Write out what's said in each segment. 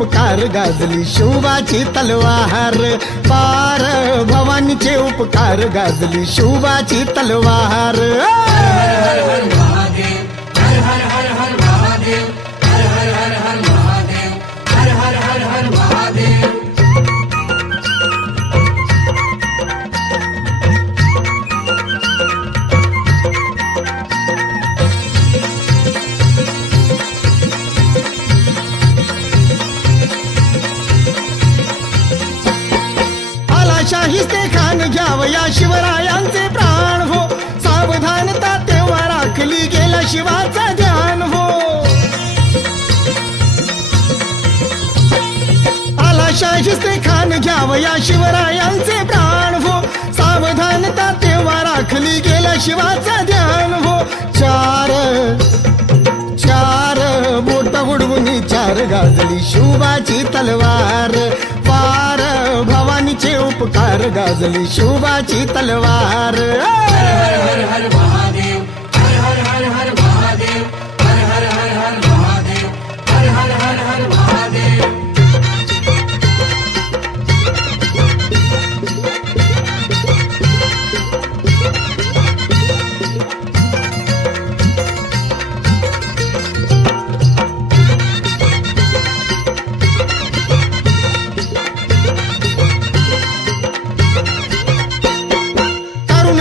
उपकार गाजली शिवबाची तलवार, पार भवानीचे उपकार गाजली शिवबाची तलवार। शाहिस्ते खान घ्यावया शिवरायांचे प्राण हो, सावधानता तेव्हा राखली गेला शिवाचा ध्यान हो। आला शाहिस्ते खान घ्यावया शिवरायांचे प्राण हो, सावधानता तेव्हा राखली गेला शिवाचा ध्यान हो। चार चार बोट उडवून चार गाजली शिवबाची तलवार, पार भवानीचे उपकार गाजली शिवबाची तलवार। हर हर हर महादेव, हर हर हर हर महादेव, हर हर हर हर महादेव, हर हर हर हर महादेव।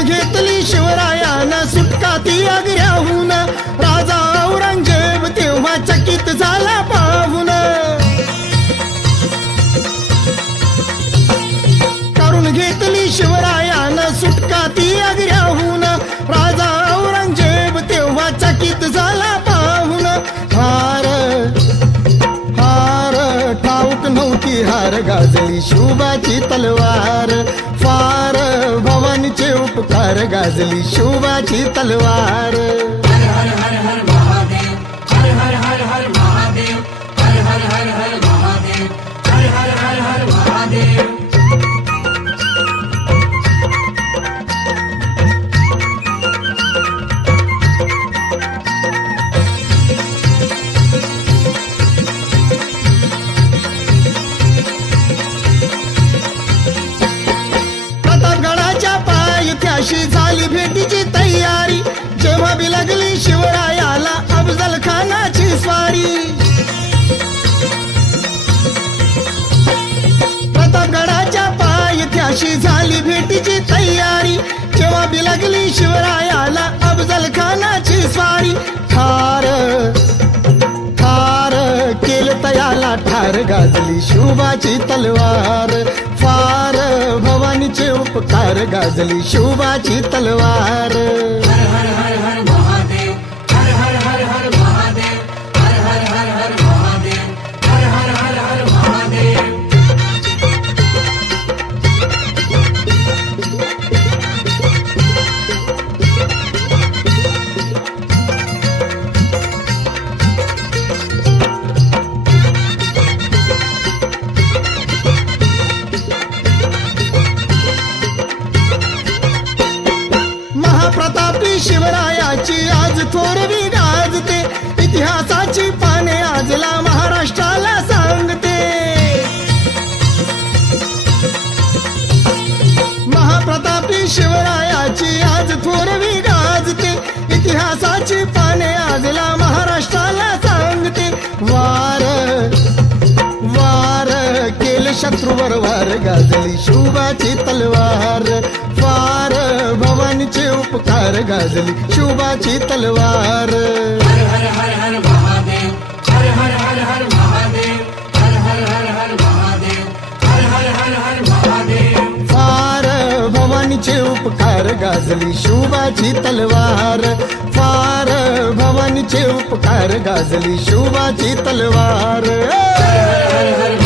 घेतली शिवरायानं सुटका ती आग्र्याहून, राजा औरंगजेब तेव्हा चकित झाला पाहून। करून घेतली शिवरायानं सुटका ती आग्र्याहून, राजा औरंगजेब तेव्हा चकित झाला पाहून। हार हार ठाऊक नव्हती हार गाजली शिवबाची तलवार, फार भवानीचे उपकार गाजली शिवबाची तलवार। हर हर हर हर महादेव, हर हर हर हर महादेव, हर हर हर हर महादेव, हर हर हर हर महादेव। अशी झाली भेटीची तयारी, जेव्हा बी लागली शिवरायाला अफजल खानाची स्वारी। प्रतापगडाच्या पायथ्याशी झाली भेटीची तयारी, जेव्हा बी लागली शिवरायाला अफजल खानाची स्वारी। ठार ठार केलं तयाला ठार गाजली शिवबाची तलवार, फार भवानीचे उपकार गाजली शिवबाची तलवार। हर हर हर हर महादेव, हर हर हर हर महादेव, हर हर हर हर महादेव, हर हर हर हर महादेव। महाप्रतापी शिवरायाची आज थोरवी गाजते, इतिहासाची पाने आजला महाराष्ट्राला सांगते। महाप्रतापी शिवरायाची आज थोरवी गाजते, इतिहासाची पाने आजला महाराष्ट्राला सांगते। वार वार केलं शत्रूवर वार गाजली शिवबाची तलवार, फार भवानीचे उपकार गाजली शिवबाची तलवार। हर हर हर हर महादेव, हर हर हर हर महादेव, हर हर हर हर महादेव, हर हर हर हर महादेव। फार भवानीचे उपकार गाजली शिवबाची तलवार, फार भवानीचे उपकार गाजली शिवबाची तलवार। हर हर हर